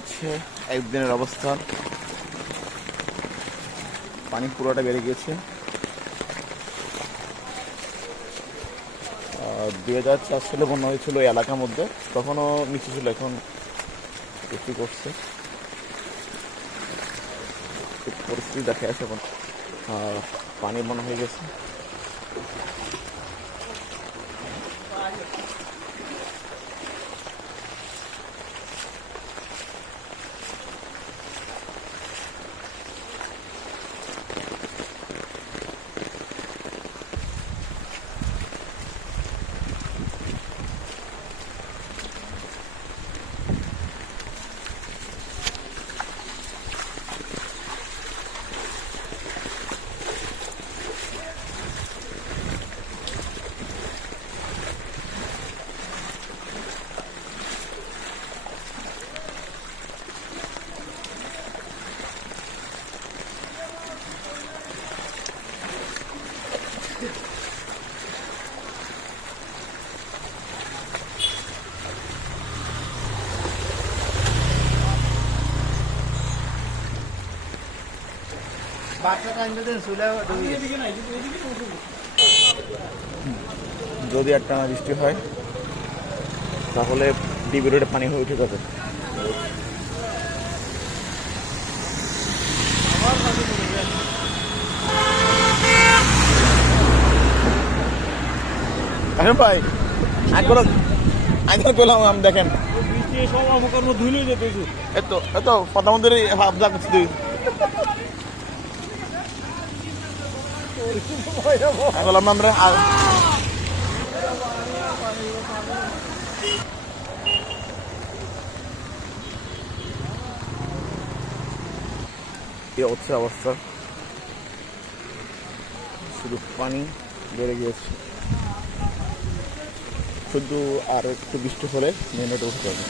হচ্ছে একদিনের অবস্থা। পানি পুরোটা বেড়ে গিয়েছে। 2004 সালে বন্যা হয়েছিল এই এলাকার মধ্যে, তখনও নিচে ছিল, এখন বেশি করছে। পরিস্থিতি দেখে আসে এখন পানি বন্যা হয়ে গেছে। যদি একটা বৃষ্টি হয় তাহলে ডিবি রোডে পানি হয়ে উঠে যাবে। ভাই আগে পেলাম আমি, দেখেন এত এত প্রধানমন্ত্রী ভাব যাচ্ছি তুই আমরা হচ্ছে অবস্থা, শুধু পানি বেড়ে গিয়েছে। শুধু আর একটু বৃষ্টি হলে মেন রোডে উঠতে হবে।